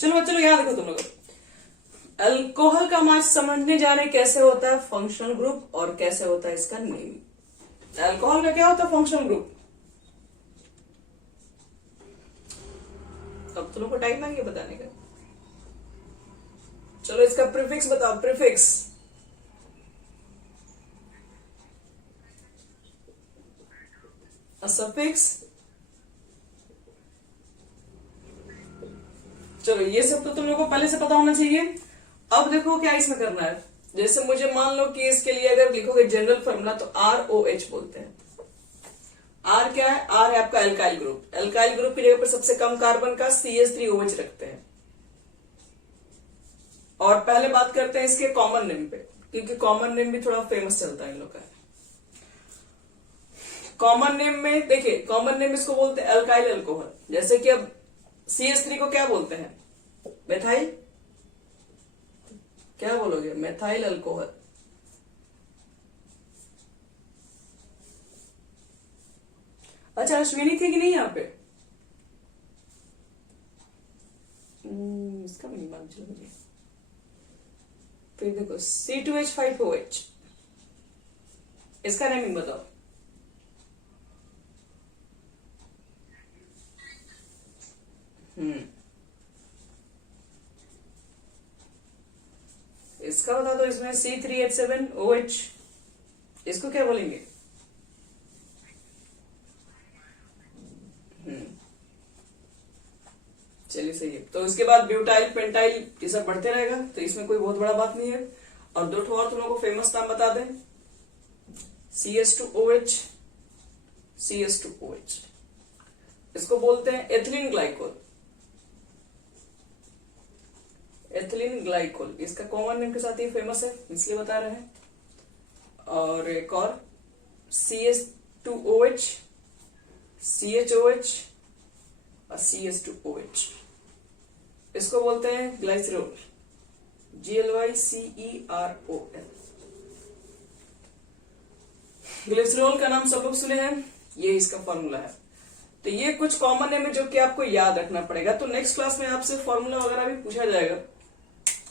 चलो बच्चों यहाँ देखो तुम लोग, अल्कोहल का हम आज समझने जा रहे हैं कैसे होता है फंक्शनल ग्रुप और कैसे होता है इसका नेम। अल्कोहल का क्या होता है फंक्शनल ग्रुप, अब तुम लोग को टाइम लगे बताने का। चलो इसका प्रीफिक्स बताओ, प्रीफिक्स सफिक्स। चलो ये सब तो तुम लोगों को पहले से पता होना चाहिए। अब देखो क्या इसमें करना है, जैसे मुझे मान लो कि इसके लिए अगर लिखोगे जनरल फॉर्मूला तो ROH बोलते हैं। R क्या है, R है आपका एल्काइल ग्रुप। एल्काइल ग्रुप की जगह पर सबसे कम कार्बन का CH3OH रखते हैं। और पहले बात करते हैं इसके कॉमन नेम पे, क्योंकि कॉमन नेम भी थोड़ा फेमस चलता है इन लोग का। कॉमन नेम में देखिए, कॉमन नेम इसको बोलते हैं एल्काइल अल्कोहल। जैसे कि अब CH3 को क्या बोलते हैं, मेथाइल, क्या बोलोगे, मेथाइल अल्कोहल। अच्छा अश्विनी थी कि नहीं यहाँ पे, इसका भी नहीं मालूम चलो मुझे। फिर देखो C2H5OH, इसका नेमिंग बताओ। इसका बता दो, इसमें C3H7OH, इसको क्या बोलेंगे। चलिए सही है। तो इसके बाद ब्यूटाइल, पेंटाइल, ये सब बढ़ते रहेगा, तो इसमें कोई बहुत बड़ा बात नहीं है। और दो ठो और तुम लोगों को फेमस नाम बता दें, CS2OH, CS2OH, इसको बोलते हैं एथिलीन ग्लाइकोल। एथिलीन ग्लाइकोल इसका कॉमन नेम के साथ ये फेमस है, इसलिए बता रहे हैं। और एक और CS2OH, CHOH और CS2OH, इसको बोलते हैं ग्लाइसरोल, GLYCEROL। ग्लिसरॉल का नाम सब लोग सुने हैं, ये इसका फॉर्मूला है। तो ये कुछ कॉमन नेम है जो कि आपको याद रखना पड़ेगा। तो नेक्स्ट क्लास में आपसे फॉर्मूला वगैरह भी पूछा जाएगा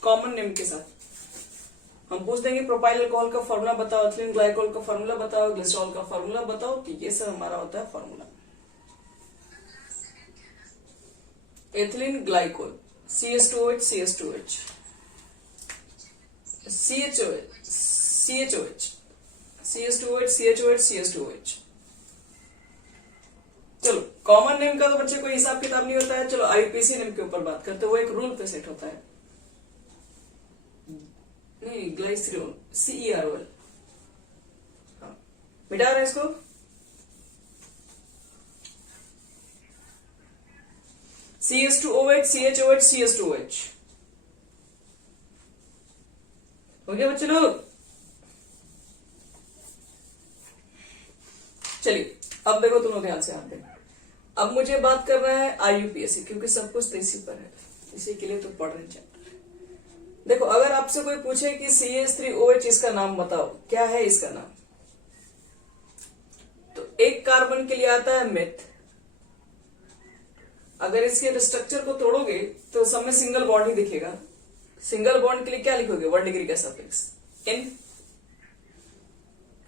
कॉमन नेम के साथ। हम पूछ देंगे प्रोपाइल अल्कोहल का फॉर्मूला बताओ, एथिलीन ग्लाइकोल का फॉर्मूला बताओ, ग्लिसरॉल का फॉर्मूला बताओ। तो ये सब हमारा होता है formula. Ethylene glycol CS2OH, CS2OH, CHOH, CHOH, CS2OH, CHOH, CS2OH। चलो कॉमन नेम का तो बच्चे कोई हिसाब किताब नहीं होता है। चलो IUPAC नेम के ऊपर बात करते हैं, वो एक रूल पे सेट होता है। नहीं, ग्लाइसरोल, CEROL, हाँ मिटा रहे हैं इसको। CS2OH, CHOH, CS2OH हो गया बच्चे लोग। चलिए अब देखो तुम लोग ध्यान से आते हैं। अब मुझे बात करना है IUPAC, क्योंकि सब कुछ तो इसी पर है, इसी के लिए तो पढ़ रहे चैप्टर। देखो अगर आपसे कोई पूछे कि CH3OH इसका नाम बताओ, क्या है इसका नाम, तो एक कार्बन के लिए आता है मेथ। अगर इसके स्ट्रक्चर को तोड़ोगे तो सब में सिंगल बॉन्ड ही दिखेगा। सिंगल बॉन्ड के लिए क्या लिखोगे, 1 डिग्री का सफिक्स N,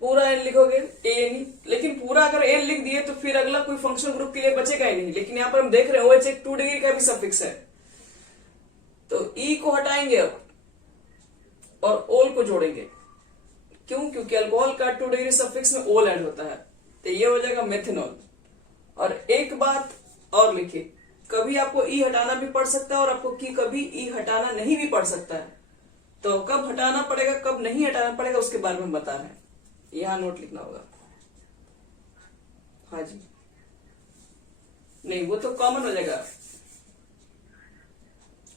पूरा N लिखोगे ANE। लेकिन पूरा अगर N लिख दिए तो फिर अगला कोई फंक्शनल ग्रुप के लिए बचेगा ही नहीं। लेकिन यहाँ पर हम देख रहे हैं OH एक 2 डिग्री का भी सफिक्स है, तो E को हटाएंगे अब और ओल को जोड़ेंगे। क्यों, क्योंकि अल्कोहल का 2 डिग्री सफिक्स में ओल ऐड होता है, तो ये हो जाएगा मेथेनॉल। और एक बात और लिखिए, कभी आपको E हटाना भी पड़ सकता है और आपको कभी E हटाना नहीं भी पड़ सकता है। तो कब हटाना पड़ेगा कब नहीं हटाना पड़ेगा उसके बारे में बता रहे हैं, यहां नोट लिखना होगा। हाँ जी, नहीं वो तो कॉमन हो जाएगा।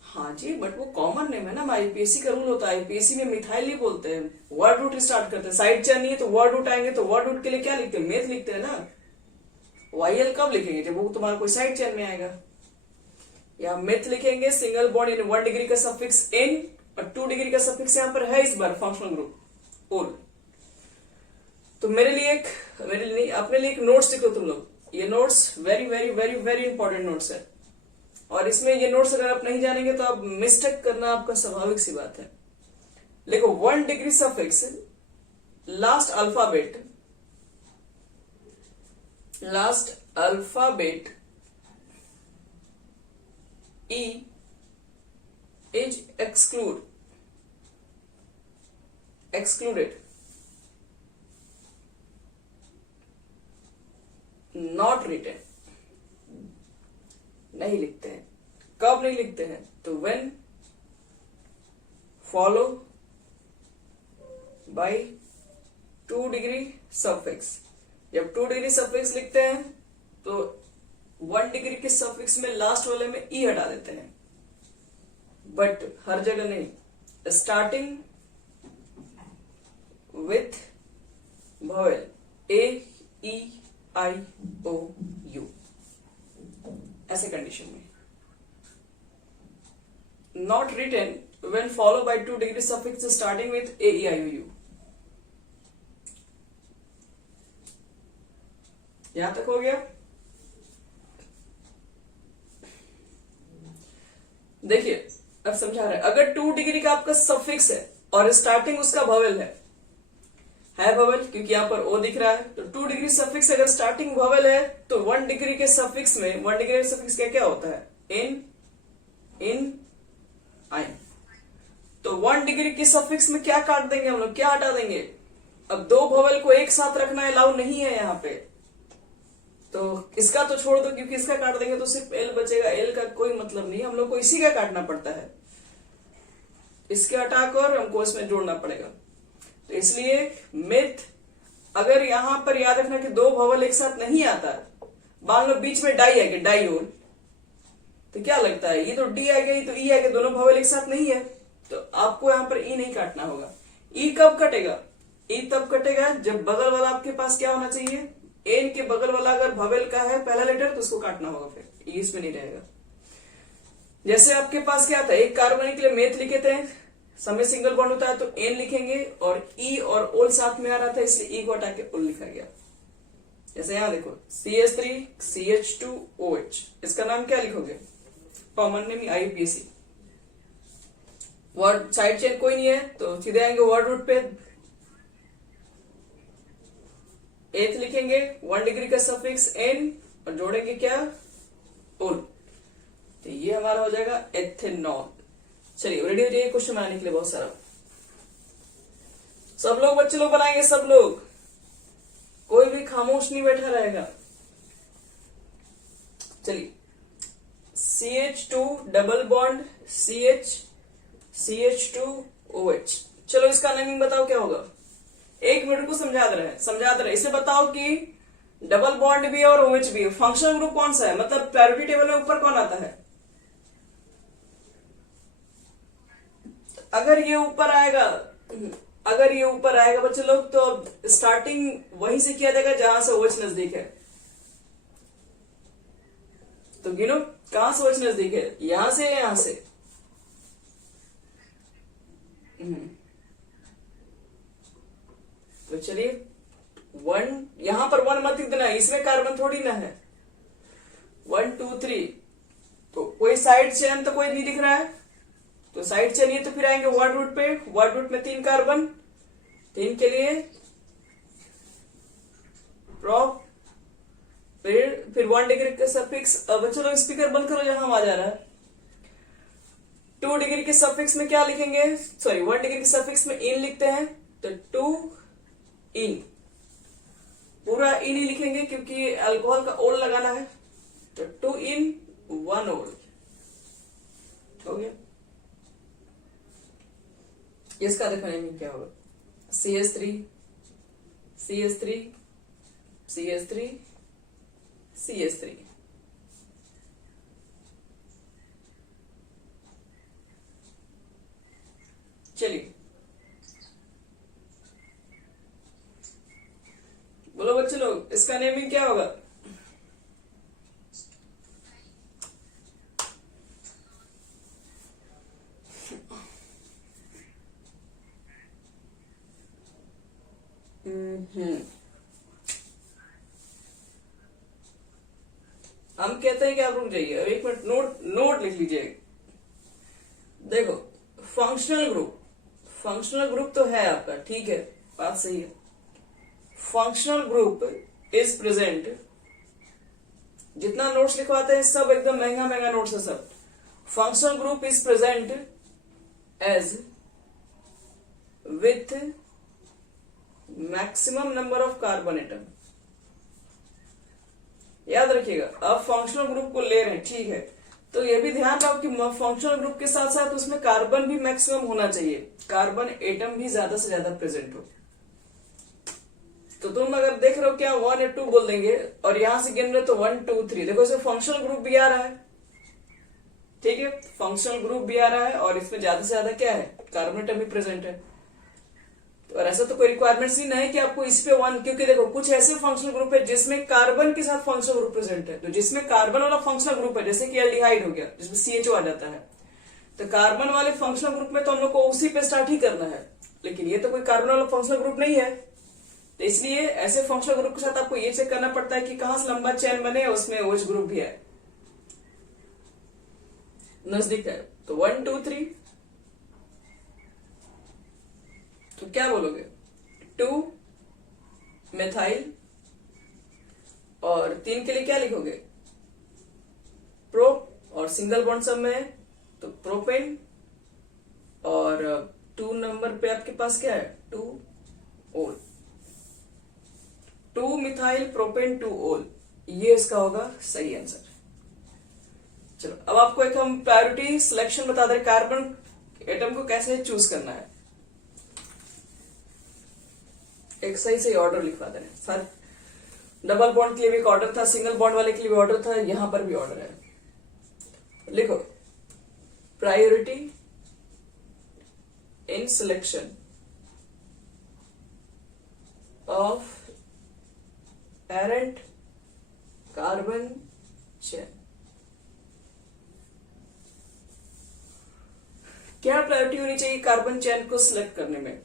हाँ जी, बट वो कॉमन नेम है ना, IUPAC का रूल होता है। IUPAC में मिथाइल नहीं बोलते हैं, वर्ड रूट स्टार्ट करते हैं। साइड चेन नहीं है तो वर्ड रूट आएंगे, तो वर्ड रूट के लिए क्या लिखते हैं, मेथ लिखते हैं ना। YL कब लिखेंगे, जब वो तुम्हारा कोई साइड चेन में आएगा। या मेथ लिखेंगे, सिंगल बॉन्ड इन 1 डिग्री का सफिक्स N और 2 डिग्री का सफिक्स यहाँ पर है इस बार फंक्शनल ग्रुप ओल। तो मेरे लिए नहीं, अपने लिए एक नोट्स लिखो तुम लोग। ये notes very very very very important notes है। और इसमें ये नोट्स अगर आप नहीं जानेंगे तो आप मिस्टेक करना आपका स्वाभाविक सी बात है। देखो 1 degree suffix last alphabet E is excluded, not written, नहीं लिखते हैं। कब नहीं लिखते हैं? तो when follow by 2 degree suffix. जब 2 डिग्री सफिक्स लिखते हैं तो 1 डिग्री के सफिक्स में लास्ट वाले में ई हटा देते हैं, बट हर जगह नहीं। Starting with vowel A E I O U, ऐसे कंडीशन में। Not written when follow by 2 degree suffix starting with A E I O U. यहां तक हो गया। देखिए अब समझा रहे हैं, अगर 2 डिग्री का आपका सफिक्स है और स्टार्टिंग उसका वॉवेल है वॉवेल, क्योंकि यहां पर ओ दिख रहा है, तो 2 डिग्री सफिक्स अगर स्टार्टिंग वॉवेल है तो 1 डिग्री के सफिक्स में 1 डिग्री के सफिक्स क्या क्या होता है? इन आइन। तो 1 डिग्री के सफिक्स में क्या काट देंगे हम लोग, क्या हटा देंगे? अब 2 वॉवेल को एक साथ रखना अलाउ नहीं है यहाँ पे, तो इसका तो छोड़ दो, क्योंकि इसका काट देंगे तो सिर्फ एल बचेगा। एल का कोई मतलब नहीं, हम लोग को इसी का काटना पड़ता है, इसके हटाकर हमको इसमें जोड़ना पड़ेगा। तो इसलिए मिथ, अगर यहां पर याद रखना कि 2 वॉवेल एक साथ नहीं आता, मान लो बीच में डाई आ गया, डाइओल, तो क्या लगता है ये तो डी आ गया, ये तो ई आ गया, दोनों वॉवेल एक साथ नहीं है, तो आपको यहां पर ई नहीं काटना होगा। ई कब कटेगा? ई तब कटेगा जब बगल वाला आपके पास क्या होना चाहिए? एन के बगल वाला अगर वॉवेल का है पहला लेटर तो उसको काटना होगा, फिर ई इसमें नहीं रहेगा। जैसे आपके पास क्या था, एक कार्बन के लिए मेथ लिखे थे, समय सिंगल बॉन्ड होता है तो एन लिखेंगे, और ई और ओल साथ में आ रहा था इसलिए ई को हटा के ओल लिखा गया। जैसे यहां देखो CH3 CH2OH, इसका नाम क्या लिखोगे? Common name IUPAC। Ward side chain कोई नहीं है तो सीधे आएंगे वर्ड रूट पे, एथ लिखेंगे, 1 डिग्री का सफिक्स एन और जोड़ेंगे क्या? ओल। तो ये हमारा हो जाएगा एथेनॉल। चलिए रेडी हो जाइए क्वेश्चन बनाने के लिए बहुत सारा। सब लोग बच्चे लोग बनाएंगे, सब लोग, कोई भी खामोश नहीं बैठा रहेगा। चलिए CH2 डबल बॉन्ड CH2OH। चलो इसका नेमिंग बताओ क्या होगा? 1 मिनट को समझा दे रहे। इसे बताओ कि डबल बॉन्ड भी है और OH भी है, फंक्शनल ग्रुप कौन सा है, मतलब प्रायोरिटी टेबल में ऊपर कौन आता है? अगर ये ऊपर आएगा बच्चे लोग, तो स्टार्टिंग वहीं से किया जाएगा जहां से OH नजदीक है। तो गिनो कहां से OH नजदीक है, यहां से या यहां से? तो चलिए 1, यहां पर 1 मत देना, इसमें कार्बन थोड़ी ना है। 1 2 3, तो कोई साइड चेन तो कोई नहीं दिख रहा है, तो साइड चेन तो फिर आएंगे वर्ड रूट पे। वर्ड रूट में 3 कार्बन, 3 के लिए प्रॉप, फिर 1 डिग्री का सफिक्स। अब चलो स्पीकर बंद करो, जहां आ जा रहा है। 2 डिग्री के सफिक्स में क्या लिखेंगे? सॉरी 1 डिग्री के सफिक्स में इन लिखते हैं, तो 2 इन, पूरा इन ही लिखेंगे क्योंकि अल्कोहल का ओल लगाना है, तो 2 इन 1 ओल हो गया। इसका देखो नेमिंग क्या होगा? CH3 CH3 CH3 CH3। चलिए बोलो बच्चे लोग, इसका नेमिंग क्या होगा? हम कहते हैं कि आप रुक जाइए, अब एक मिनट नोट लिख लीजिए। देखो, फंक्शनल ग्रुप तो है आपका, ठीक है, बात सही है। फंक्शनल ग्रुप इज प्रेजेंट, जितना नोट्स लिखवाते हैं सब एकदम महंगा महंगा नोट्स है सब। Functional group is present as with maximum number of carbon atom. याद रखिएगा, अब फंक्शनल ग्रुप को ले रहे हैं, ठीक है, तो ये भी ध्यान रखो कि फंक्शनल ग्रुप के साथ साथ उसमें कार्बन भी मैक्सिमम होना चाहिए, कार्बन एटम भी ज्यादा से ज्यादा प्रेजेंट हो। तो तुम अगर देख रहे हो क्या 1 या 2 बोल देंगे और यहां से गिन रहे तो 1 2 3, देखो इसमें फंक्शनल ग्रुप भी आ रहा है, ठीक है, फंक्शनल ग्रुप भी आ रहा है और इसमें ज्यादा से ज्यादा क्या है, कार्बन एटम भी प्रेजेंट है। और ऐसा तो कोई रिक्वायरमेंट्स नहीं है कि आपको इस पे 1, क्योंकि देखो कुछ ऐसे फंक्शनल ग्रुप है जिसमें कार्बन के साथ फंक्शनल ग्रुप प्रेजेंट है, तो जिसमें कार्बन वाला फंक्शनल ग्रुप है, जैसे कि एल्डिहाइड हो गया जिसमें CHO आ जाता है, तो कार्बन वाले फंक्शनल ग्रुप में तो हम लोग को उसी पे स्टार्ट ही करना है, लेकिन ये तो कोई कार्बन वाला फंक्शनल ग्रुप नहीं है, तो इसलिए ऐसे फंक्शनल ग्रुप के साथ आपको ये चेक करना पड़ता है कि कहां से लंबा चेन बने, उसमें OH ग्रुप भी है, नजदीक है। तो 1 2 3, तो क्या बोलोगे, 2 मेथाइल, और 3 के लिए क्या लिखोगे, प्रो, और सिंगल बॉन्ड सब में तो प्रोपेन, और 2 नंबर पे आपके पास क्या है, 2 ओल, 2 मिथाइल प्रोपेन 2 ओल, ये इसका होगा सही आंसर। चलो अब आपको एक हम प्रायोरिटी सिलेक्शन बता दें, कार्बन एटम को कैसे चूज करना है, एक सही सही ऑर्डर लिखवा देना सर। डबल बॉन्ड के लिए भी एक ऑर्डर था, सिंगल बॉन्ड वाले के लिए भी ऑर्डर था, यहां पर भी ऑर्डर है। लिखो, priority in selection of parent carbon chain. क्या प्रायोरिटी होनी चाहिए कार्बन चेन को सिलेक्ट करने में,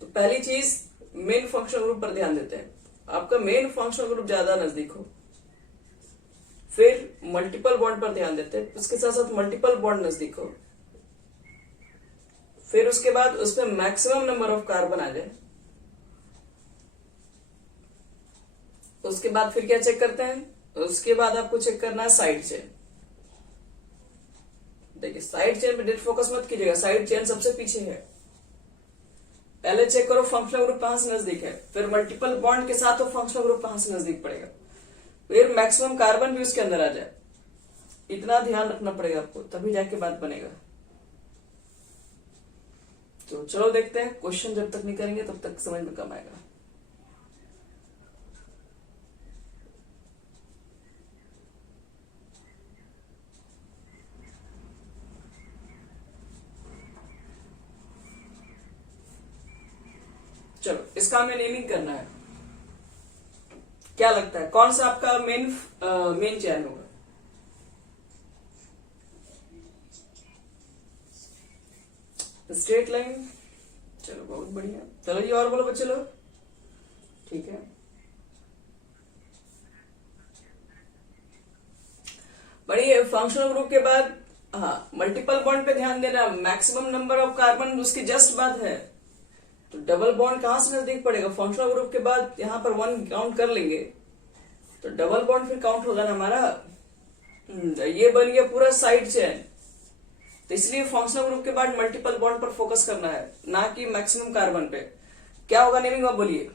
तो पहली चीज मेन फंक्शनल ग्रुप पर ध्यान देते हैं, आपका मेन फंक्शनल ग्रुप ज्यादा नजदीक हो, फिर मल्टीपल बॉन्ड पर ध्यान देते हैं, उसके साथ साथ मल्टीपल बॉन्ड नजदीक हो, फिर उसके बाद उसमें मैक्सिमम नंबर ऑफ कार्बन आ जाए, उसके बाद फिर क्या चेक करते हैं, उसके बाद आपको चेक करना है साइड चेन। देखिए साइड चेन पे डेट फोकस मत कीजिएगा, साइड चेन सबसे पीछे है, पहले चेक करो फंक्शनल ग्रुप कहां से नजदीक है, फिर मल्टीपल बॉन्ड के साथ वो फंक्शनल ग्रुप कहां से नजदीक पड़ेगा, फिर मैक्सिमम कार्बन भी उसके अंदर आ जाए, इतना ध्यान रखना पड़ेगा आपको, तभी जाके बात बनेगा। तो चलो देखते हैं, क्वेश्चन जब तक नहीं करेंगे तब तक समझ में कम आएगा। चलो इसका हमें नेमिंग करना है, क्या लगता है कौन सा आपका मेन चैन होगा, स्ट्रेट लाइन, चलो बहुत बढ़िया, चलो ये और बोलो बच्चे लोग, ठीक है, बढ़िया। फंक्शनल ग्रुप के बाद हाँ मल्टीपल बॉन्ड पे ध्यान देना, मैक्सिमम नंबर ऑफ कार्बन उसकी जस्ट बात है, तो डबल बॉन्ड कहां से नजदीक पड़ेगा, फंक्शनल ग्रुप के बाद यहां पर 1 काउंट कर लेंगे, तो डबल बॉन्ड फिर काउंट होगा ना हमारा, ये बन गया पूरा साइड चेन, तो इसलिए फंक्शनल ग्रुप के बाद मल्टीपल बॉन्ड पर फोकस करना है, ना कि मैक्सिमम कार्बन पे। क्या होगा नेमिंग, आप बोलिए,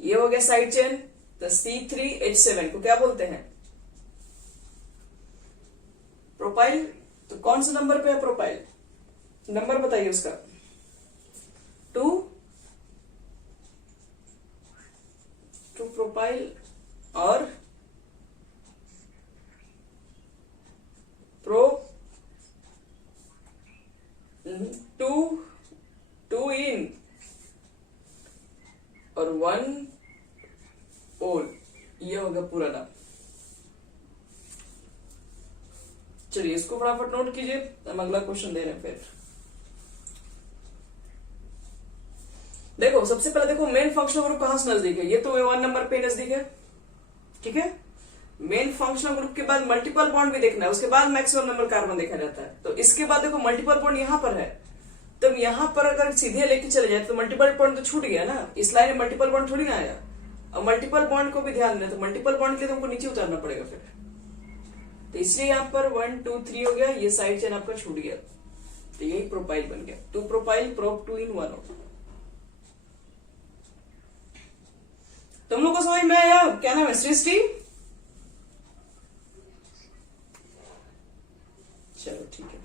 ये हो गया साइड चेन, तो C3H7 को क्या बोलते हैं, प्रोपाइल। तो कौन सा नंबर पे है प्रोपाइल, नंबर बताइए उसका, 2 प्रोपाइल और प्रो 2 इन और 1 ओल, ये होगा पूरा नाम। चलिए इसको फटाफट नोट कीजिए, हम अगला क्वेश्चन दे रहे हैं। फिर देखो सबसे पहले देखो मेन फंक्शनल ग्रुप कहां से नजदीक है, ये तो 1 नंबर पे नजदीक है, ठीक है। मेन फंक्शनल ग्रुप के बाद मल्टीपल बॉन्ड भी देखना है, उसके बाद मैक्सिमम नंबर कार्बन देखा जाता है। तो इसके बाद देखो मल्टीपल बॉन्ड यहां पर है, तो यहां पर अगर सीधे लेके चले जाए तो मल्टीपल बॉन्ड तो छूट गया ना, इस लाइन में मल्टीपल बॉन्ड थोड़ी ना आया। और मल्टीपल बॉन्ड को भी ध्यान देना, तो मल्टीपल बॉन्ड के लिए तुमको नीचे उतारना पड़ेगा फिर। तो इसलिए यहाँ पर 1 2 3 हो गया, ये साइड चेन आपका छूट गया, तो यही प्रोपाइल बन गया। 2 प्रोपाइल प्रोप 2 in 1 हो। तुम लोग को समझ में आया? क्या नाम है? सृष्टि। चलो ठीक है।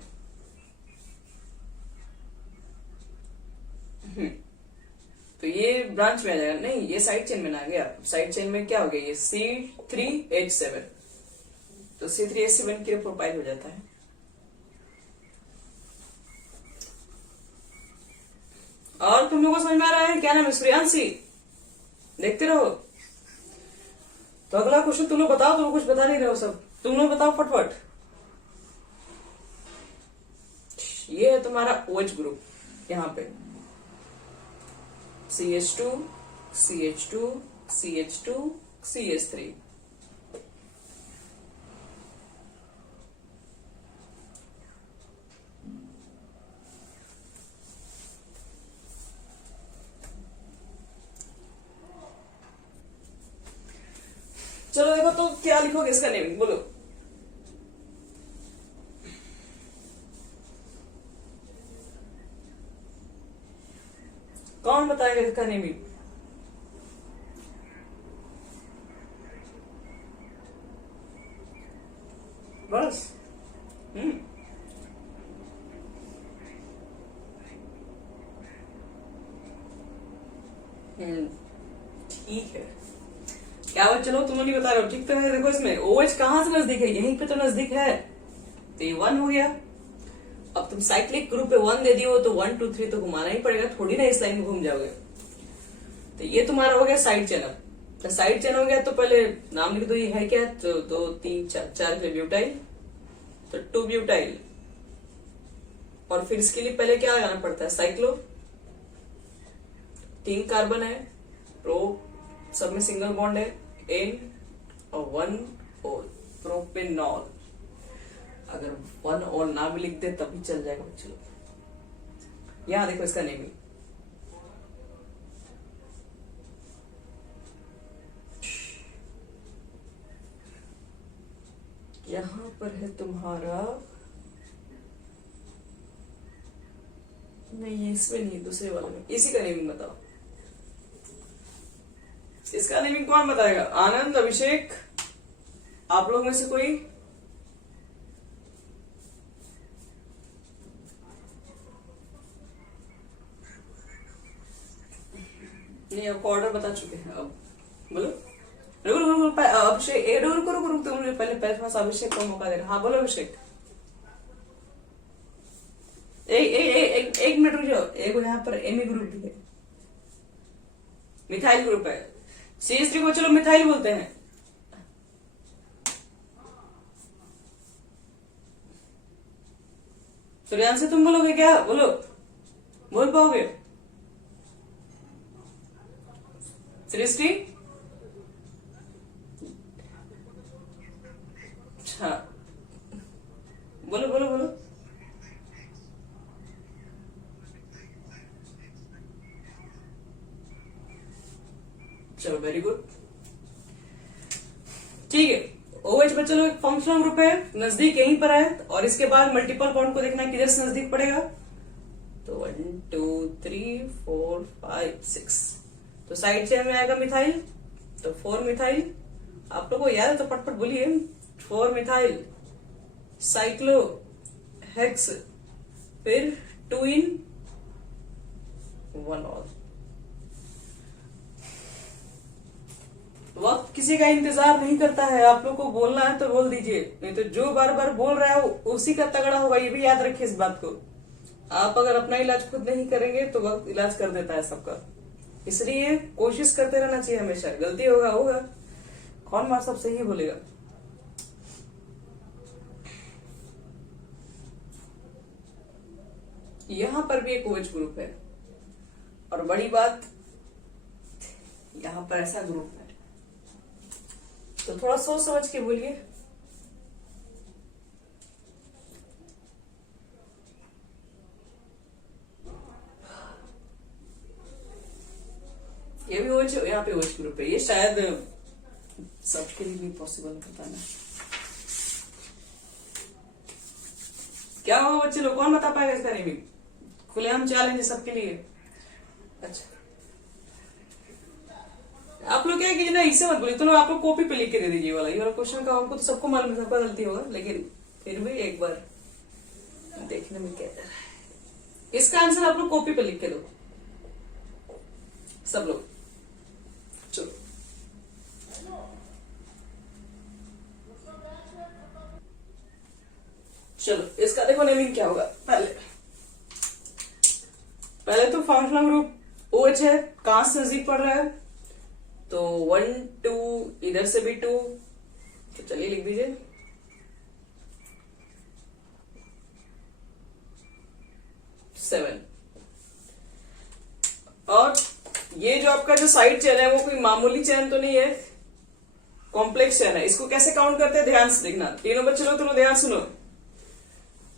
तो ये ब्रांच में आ जाएगा, नहीं ये साइड चेन में ना आ गया। साइड चेन में क्या हो गया, ये C3H7, तो C3H7 के लिए प्रोपाइल हो जाता है। और तुम लोगों को समझ में आ रहा है? क्या नाम है? श्रेयांशी। देखते रहो। तो अगला क्वेश्चन तुम लोग बताओ, तुम लोग कुछ बता नहीं रहे हो सब, तुम लोग बताओ फटफट। ये है तुम्हारा OH ग्रुप, यहाँ पे CH2 CH2 CH2 CH3। चलो देखो तो क्या लिखोगे इसका नेमिंग, बोलो। कौन बताएगा इसका नेमिंग? बस। ठीक है। क्या बात, चलो तुम नहीं बता रहे हो, ठीक तो है। देखो इसमें OH कहां से नजदीक है, यहीं पे तो नजदीक है, तो ये 1 हो गया। अब तुम साइक्लिक ग्रुप पे 1 दे दियो तो 1 2 3 तो घुमाना ही पड़ेगा, थोड़ी ना इस लाइन में घूम जाओगे। तो ये तुम्हारा हो गया साइड चेन। तो साइड चेन हो गया तो पहले नाम लिख दो, ये है क्या, तो 2 3 4 के ब्यूटाइल, तो 2 ब्यूटाइल। और फिर इसके लिए पहले क्या लगाना पड़ता है, साइक्लो, 3 कार्बन है, प्रो सब में सिंगल बॉन्ड है, N और 1 और प्रोपेनॉल। अगर 1 और ना भी लिख दे तभी चल जाएगा बच्चों। यहां देखो इसका नेमिंग, यहां पर है तुम्हारा, नहीं इसमें नहीं, दूसरे वाले में। इसी का नेमिंग बताओ, इसका नेमिंग कौन बताएगा? आनंद, अभिषेक, आप लोग में से कोई? नहीं, आपको ऑर्डर बता चुके हैं, अब बोलो। रुको रुको रुको, अभिषेक, रुको रुको रुको, तुम पहले अभिषेक को मौका दे रहा। हाँ बोलो अभिषेक। एक मिनट रुक जाओ, एक यहाँ पर एमी ग्रुप भी है, मिथाइल ग्रुप है। CH3 को चलो मिथाइल बोलते हैं। सूर्यांश तुम बोलोगे क्या? बोलो, बोल पाओगे? सृष्टि, अच्छा बोलो बोलो बोलो। चलो वेरी गुड, ठीक है। OH पर चलो एक फंक्शनल ग्रुप है, नजदीक यहीं पर है, और इसके बाद मल्टीपल बॉन्ड को देखना किधर से नजदीक पड़ेगा। तो 1 2 3 4 5 6, तो साइड चेन में आएगा मिथाइल, तो 4 मिथाइल। आप लोगों को याद है तो पटपट बोलिए। 4 मिथाइल, साइक्लो हेक्स, फिर 2 in 1 ऑल। वक्त किसी का इंतजार नहीं करता है, आप लोग को बोलना है तो बोल दीजिए, नहीं तो जो बार बार बोल रहा है उसी का तगड़ा होगा, ये भी याद रखिए इस बात को। आप अगर अपना इलाज खुद नहीं करेंगे तो वक्त इलाज कर देता है सबका, इसलिए कोशिश करते रहना चाहिए हमेशा। गलती होगा होगा, कौन बात सब सही बोलेगा। यहां पर भी एक OH ग्रुप है, और बड़ी बात यहां पर ऐसा ग्रुप है, तो थोड़ा सोच समझ के बोलिए। ये भी OH, यहाँ पे OH ग्रुप है। ये शायद सबके लिए भी पॉसिबल पता नहीं क्या होगा बच्चे लोग, कौन बता पाएगा इसका नेमिंग? खुलेआम चैलेंज है सबके लिए। अच्छा आप लोग क्या है कि ना इसे मत बोलिए, तो लोग आप लोग कॉपी पे लिख के दे दीजिए वाला ये वाला क्वेश्चन का। हमको तो सबको मालूम है सबका गलती होगा, लेकिन फिर भी एक बार देखने में क्या है। इसका आंसर आप लोग कॉपी पे लिख के दो सब लोग। चलो चलो इसका देखो नेमिंग क्या होगा। पहले तो फंक्शनल ग्रुप OH है, कहां से नजदीक पड़ रहा है, तो 1 2 इधर से भी 2, तो चलिए लिख दीजिए 7। और ये जो आपका जो साइड चेन है वो कोई मामूली चेन तो नहीं है, कॉम्प्लेक्स चेन है। इसको कैसे काउंट करते हैं ध्यान से देखना। तीनों बच्चे लोग तुम ध्यान सुनो।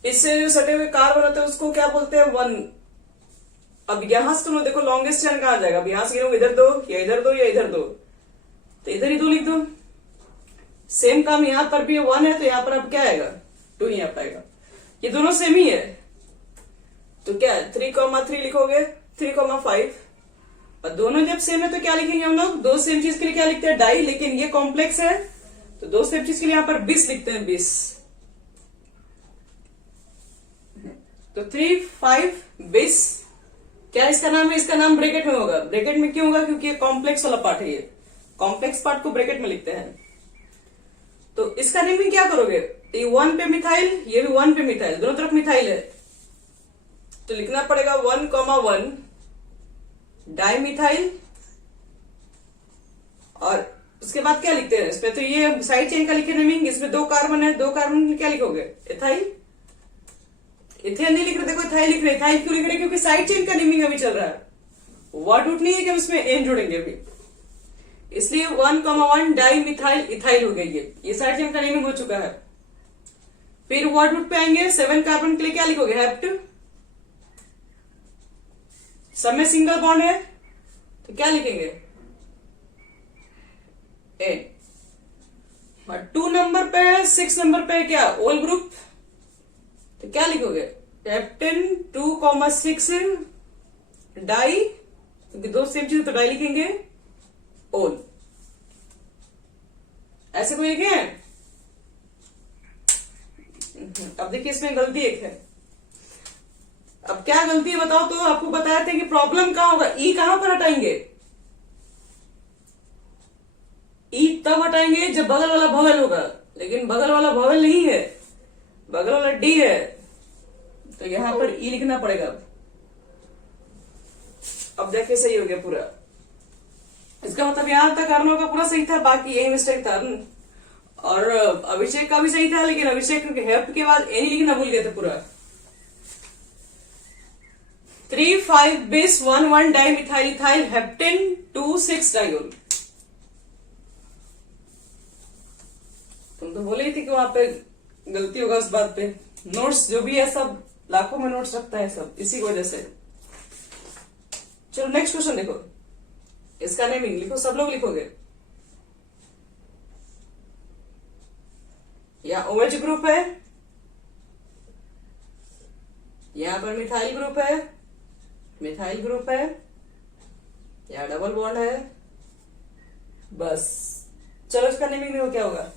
इससे जो सटे हुए कार बनाते हैं उसको क्या बोलते हैं? 1। अब यहां से तुम लोग देखो लॉन्गेस्ट चेन कहां जाएगा। अब यहां से गिनोगे इधर 2 या इधर 2 या इधर 2, तो इधर ही 2 लिख दो। सेम काम यहां पर भी 1 है, तो यहां पर अब क्या आएगा? 2 ही आ पाएगा। ये दोनों सेम ही है, तो क्या है 3,3 लिखोगे, 3,5। और दोनों जब सेम है तो क्या लिखेंगे हम लोग? दो सेम चीज के लिए क्या लिखते हैं? डाई। लेकिन ये कॉम्प्लेक्स है तो दो सेम चीज के लिए यहां पर 20 लिखते हैं, 20। तो 3 5 20 क्या इसका नाम है? इसका नाम ब्रैकेट में होगा। ब्रैकेट में क्यों होगा? क्योंकि ये कॉम्प्लेक्स वाला पार्ट है। ये कॉम्प्लेक्स पार्ट को ब्रैकेट में लिखते हैं। तो इसका नेमिंग क्या करोगे? ये 1 पे मिथाइल, ये भी 1 पे मिथाइल, दोनों तरफ मिथाइल है, तो लिखना पड़ेगा 1,1 डाई मिथाइल। और उसके बाद क्या लिखते हैं इसमें? तो ये साइड चेन का लिखे नेमिंग। इसमें 2 कार्बन है, 2 कार्बन क्या लिखोगे? इथाइल। इथेन नहीं लिख रहे, देखो इथाइल लिख रहे। इथाइल क्यों लिख रहे? क्योंकि साइड चेन का नेमिंग अभी चल रहा है, वर्ड रूट नहीं है कि हम इसमें एन जोड़ेंगे अभी, इसलिए 1,1 डाई मिथाइल इथाइल हो गई। ये साइड चेन का नेमिंग हो चुका है। फिर वर्ड रूट पे आएंगे। 7 कार्बन के लिए क्या लिखोगे? हेप्ट। सब में सिंगल बॉन्ड है तो क्या लिखेंगे? एन। और 2 नंबर पे है, 6 नंबर पे है क्या? ओल ग्रुप, तो क्या लिखोगे? हेप्टेन 2,6 डाई, क्योंकि दो सेम चीज तो डाई लिखेंगे, ओल। ऐसे कोई लिखे हैं? अब देखिए इसमें गलती एक है। अब क्या गलती है बताओ? तो आपको बताया था कि प्रॉब्लम कहां होगा, ई कहां पर हटाएंगे? ई तब हटाएंगे जब बगल वाला भवेल होगा, लेकिन बगल वाला भवेल नहीं है, बगल वाला डी है, तो यहां पर ई लिखना पड़ेगा। अब देखिए सही हो गया पूरा। इसका मतलब यहां तक अर्णव का पूरा सही था, बाकी यही मिस्टेक था। और अभिषेक का भी सही था, लेकिन अभिषेक हेप्ट के बाद एनी लिखना भूल गए थे पूरा। 3 5 base 1 1 di methyl ethyl heptane 2 6 diol. तुम तो बोले ही थे कि वहां पे गलती होगा उस बात पे। नोट्स जो भी है सब लाखों में नोट्स रखता है सब, इसी की वजह से। चलो नेक्स्ट क्वेश्चन देखो। इसका नेमिंग लिखो, सब लोग लिखोगे। या OH ग्रुप है, यहां पर मिथाइल ग्रुप है, मिथाइल ग्रुप है, या डबल बॉन्ड है, बस। चलो इसका नेमिंग देखो क्या होगा।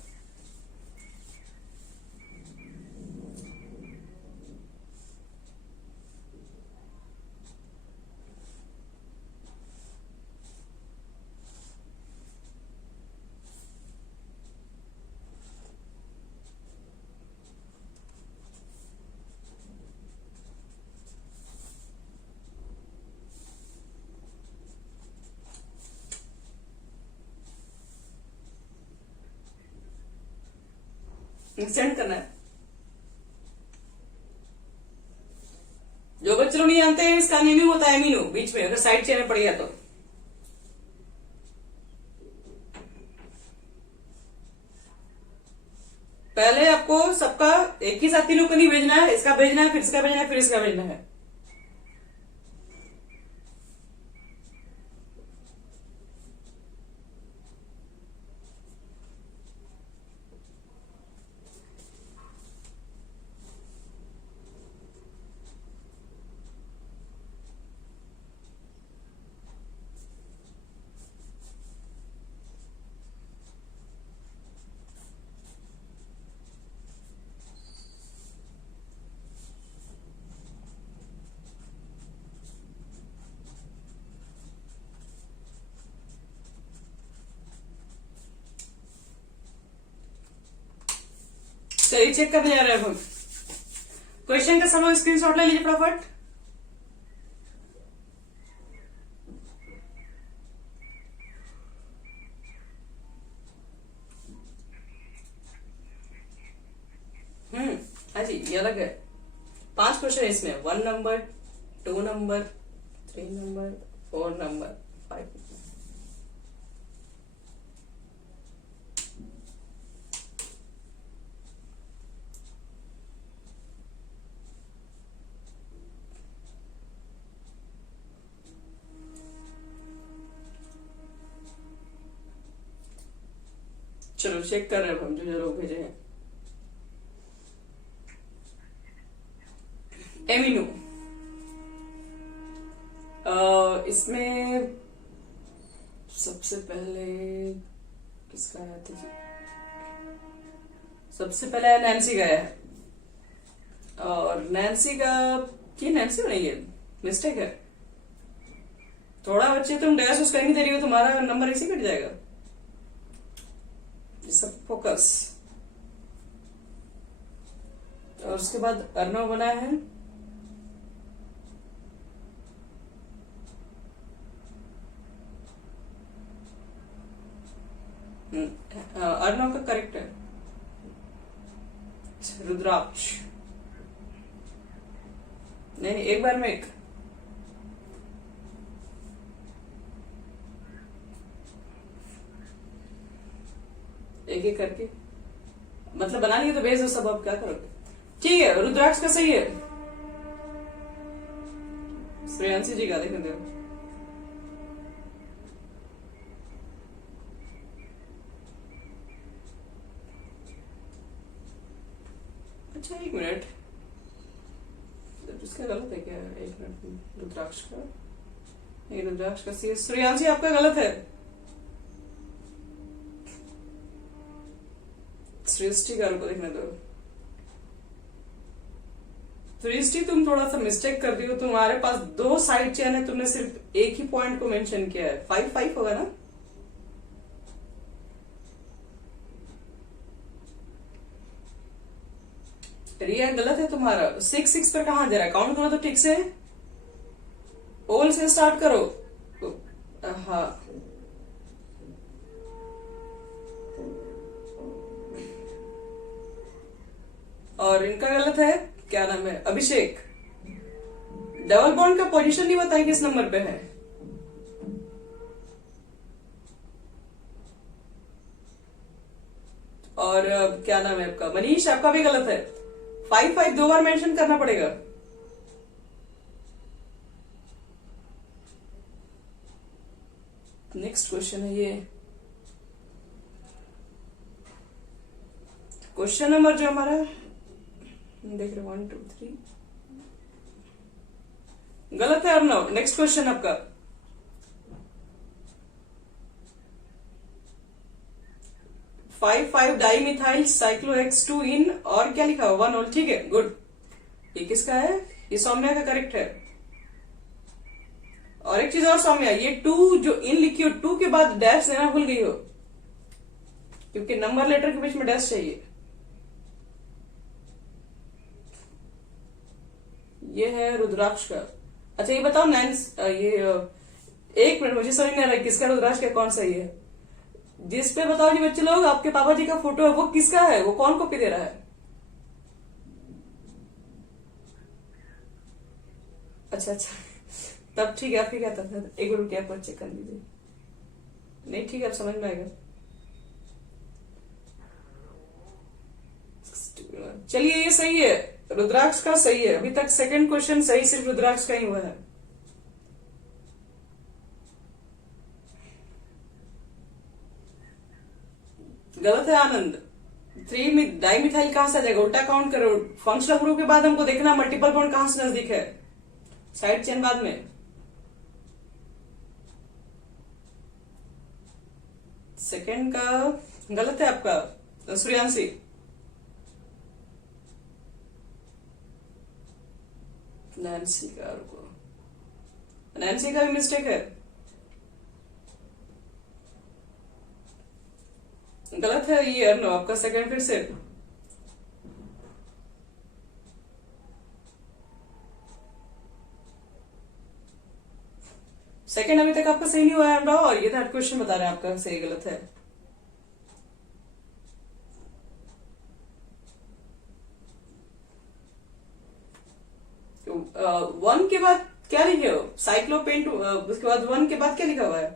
सेंड करना है। जो बच्चे लोग नहीं जानते हैं, इसका नेमिंग होता है एमिनो, बीच में अगर साइड चेन में पड़ गया तो। पहले आपको सबका एक ही साथ तीनों को नहीं भेजना है, इसका भेजना है, फिर इसका भेजना है, फिर इसका भेजना है। चलिए चेक करने जा रहे हैं हम। क्वेश्चन का सब लोग स्क्रीनशॉट ले लीजिए फटाफट। हाँ जी, ये अलग है। 5 क्वेश्चन है इसमें, 1 नंबर, 2 नंबर, 3 नंबर, 4 नंबर, 5। चलो चेक कर रहे हैं हम, जो लोग भेजे हैं। एमिनो, इसमें सबसे पहले किसका आया था जी? सबसे पहले नैन्सी का आया है, और नैन्सी का, ये नैन्सी नहीं है, मिस्टेक है थोड़ा। बच्चे तुम डैश उसका नहीं दे रही हो, तुम्हारा नंबर ऐसे कट जाएगा। सब फोकस। और उसके बाद अर्नव बना है, अर्नव का करेक्ट है रुद्राक्ष। नहीं, एक बार में एक। एक करके मतलब बनानी है तो भेज दो सब, आप क्या करोगे। ठीक है, रुद्राक्ष का सही है। श्रेयांशी जी का देखने दो। अच्छा, 1 मिनट, इसका गलत है क्या? 1 मिनट, रुद्राक्ष का नहीं, रुद्राक्ष का सही है। श्रेयांशी आपका गलत है। सृष्टि का रुको देखने दो। सृष्टि, तुम थोड़ा सा मिस्टेक कर दी हो। तुम्हारे पास 2 साइड चेन है, तुमने सिर्फ एक ही पॉइंट को मेंशन किया है। 5-5 होगा ना? रिया गलत है तुम्हारा। 6-6 पर कहां दे रहा है? काउंट करो तो ठीक से, ओल से स्टार्ट करो। हाँ, और इनका गलत है। क्या नाम है? अभिषेक। डबल बॉन्ड का पोजीशन नहीं बताया किस नंबर पे है। और क्या नाम है आपका? मनीष, आपका भी गलत है। 5-5 2 बार मेंशन करना पड़ेगा। नेक्स्ट क्वेश्चन है ये, क्वेश्चन नंबर जो हमारा देख रहे 1 2 3 गलत है। अर्नव, नेक्स्ट क्वेश्चन आपका। फाइव 5 डाइमिथाइल साइक्लोहेक्स 2 इन, और क्या लिखा हुआ? 1 ऑल। ठीक है, गुड। ये किसका है? ये सौम्या का करेक्ट है। और एक चीज और सौम्या, ये 2 जो इन लिखी हो, 2 के बाद डैश देना भूल गई हो, क्योंकि नंबर लेटर के बीच में डैश चाहिए। ये है रुद्राक्ष का। अच्छा, ये बताओ नैन्स, ये 1 मिनट, मुझे समझ नहीं आ रहा किसका रुद्राक्ष का, कौन सा ये है जिस पे बताओ जी बच्चे लोग, आपके पापा जी का फोटो है, वो किसका है? वो कौन कॉपी दे रहा है? अच्छा अच्छा, तब ठीक है। आपके क्या था? एक बार रुकिए, आप चेक कर लीजिए। नहीं ठीक है, अब समझ में आएगा। चलिए ये सही है, रुद्राक्ष का सही है। अभी तक सेकंड क्वेश्चन सही सिर्फ रुद्राक्ष का ही हुआ है। गलत है आनंद। 3 डाइमिथाइल कहां से आ जाएगा, उल्टा काउंट करो। फंक्शनल ग्रुप के बाद हमको देखना मल्टीपल बॉन्ड कहां से नजदीक है, साइड चेन बाद में। सेकंड का गलत है आपका सूर्यांशी। नैन्सी का, रुको, नैन्सी का भी मिस्टेक है, गलत है ये अर्नो आपका सेकंड फिर से। सेकंड अभी तक आपका सही नहीं हुआ है अर्नो, और ये थर्ड क्वेश्चन बता रहे हैं आपका सही गलत है। वन के बाद क्या लिखे हो, साइक्लोपेंट, उसके बाद वन के बाद क्या लिखा हुआ है,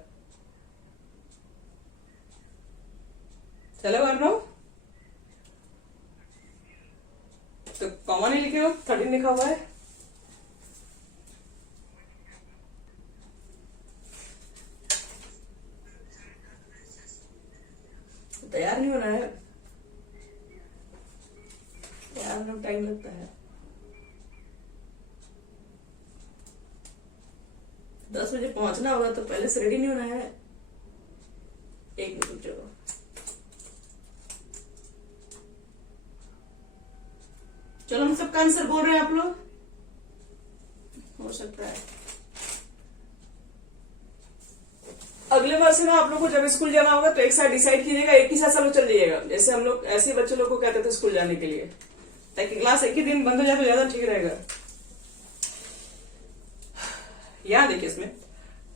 चलो अर्नो तो कॉमन ही लिखे हो, 13 लिखा हुआ है। तैयार नहीं होना है यार, टाइम लगता है। 10 बजे पहुंचना होगा तो पहले से रेडी नहीं होना है। एक मिनट चलो, चलो हम सबका आंसर बोल रहे हैं, आप लोग हो सकता है अगले बार से ना आप लोग को जब स्कूल जाना होगा तो एक साथ डिसाइड कीजिएगा, एक ही साथ सब लोग चल जाइएगा। जैसे हम लोग ऐसे बच्चे लोग को कहते थे स्कूल जाने के लिए, ताकि क्लास एक ही दिन बंद हो जाए तो ज्यादा ठीक रहेगा। यहां देखिए, इसमें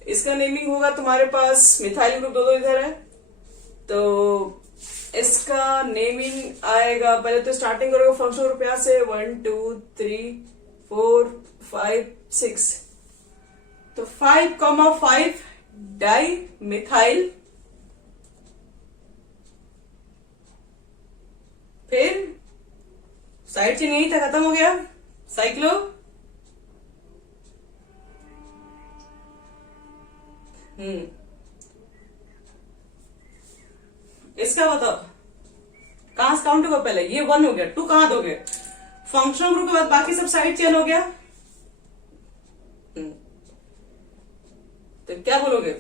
इसका नेमिंग होगा तुम्हारे पास, मिथाइल ग्रुप दो इधर है, तो इसका नेमिंग आएगा, पहले तो स्टार्टिंग करोगे फंक्शनल ग्रुप यहां से 1 2 3 4 5 6, तो 5,5 डाई मिथाइल, फिर साइड चेन यही था, खत्म हो गया, साइक्लो, इसका बताओ कहां से काउंट होगा, पहले ये 1 हो गया, 2 कहां दोगे, फंक्शनल ग्रुप के बाद बाकी सब साइड चेन हो गया। तो क्या बोलोगे,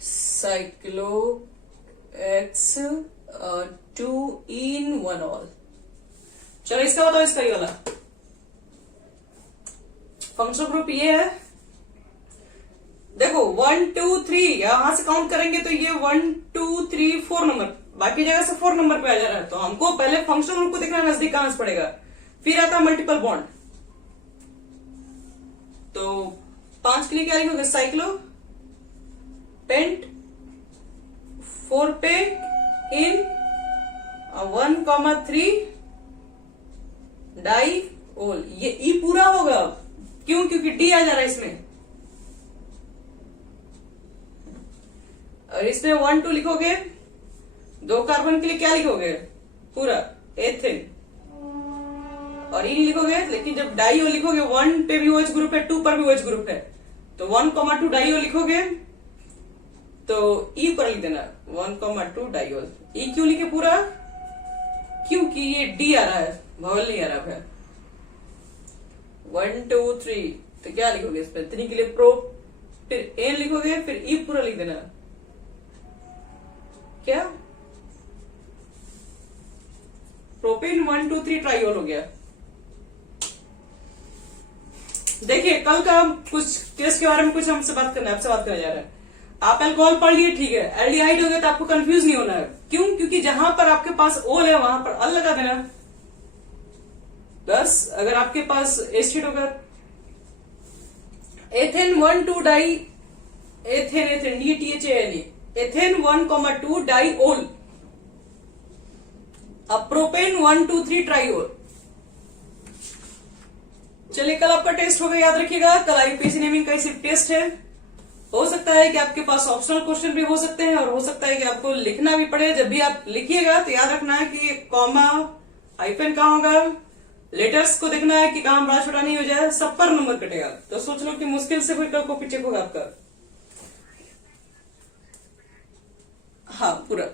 साइक्लो एक्स 2 in 1 ऑल। चलो इसका बताओ, इसका ही वाला फंक्शनल ग्रुप ये है, देखो 1 2 3 यहां से काउंट करेंगे तो ये 1 2 3 4 नंबर, बाकी जगह से 4 नंबर पे आ जा रहा है, तो हमको पहले फंक्शनल ग्रुप को देखना नजदीक कहां से पड़ेगा, फिर आता मल्टीपल बॉन्ड। तो 5 के लिए क्या लिखोगे, साइक्लो पेंट, 4 पे इन 1,3 डाई ओल, ये ई पूरा होगा, क्यों, क्योंकि डी आ जा रहा है इसमें, और इसमें 1 2 लिखोगे, 2 कार्बन के लिए क्या लिखोगे, पूरा एथेन, और इन लिखोगे, लेकिन जब डाई ओल लिखोगे 1 पे भी OH ग्रुप है, 2 पर भी OH ग्रुप है, तो 1,2 डाई ओल लिखोगे, तो ई पर लिख देना 1,2 डाई ओल। ई क्यों लिखे पूरा, क्योंकि ये डी आ रहा है, भवल नहीं आ रहा है। 1 2 3, तो क्या लिखोगे इसमें, 3 के लिए प्रो, फिर एन लिखोगे, फिर ई पूरा लिख देना, क्या प्रोपेन 1 2 3 ट्राइओल हो गया। देखिए कल का कुछ टेस्ट के बारे में कुछ हमसे बात करना है, आपसे बात करने जा रहा है। आप अल्कोहल पढ़ लिए, ठीक है, एल्डिहाइड हो गया तो आपको कंफ्यूज नहीं होना है, क्यों, क्योंकि जहां पर आपके पास ओल है वहां पर अल लगा देना, बस। अगर आपके पास एसिड होगा, ethane 1 2 di ethane, ethane DTHANE, ethane 1,2 diol, अब प्रोपेन 1 2 3 ट्राइओल, चलिए, कल आपका टेस्ट होगा, याद रखिएगा। कल आईयूपीएसी नेमिंग का सिर्फ टेस्ट है। हो सकता है कि आपके पास ऑप्शनल क्वेश्चन भी हो सकते हैं और हो सकता है कि आपको लिखना भी पड़े। जब भी आप लिखिएगा तो याद रखना है कि कॉमा हाइफन कहाँ होगा, लेटर्स को देखना है कि कहाँ बड़ा छोटा नहीं हो जाए, सब पर नंबर कटेगा। तो सोच लो कि मुश्किल से कोई कॉपी चेक होगा आपका। हाँ, पूरा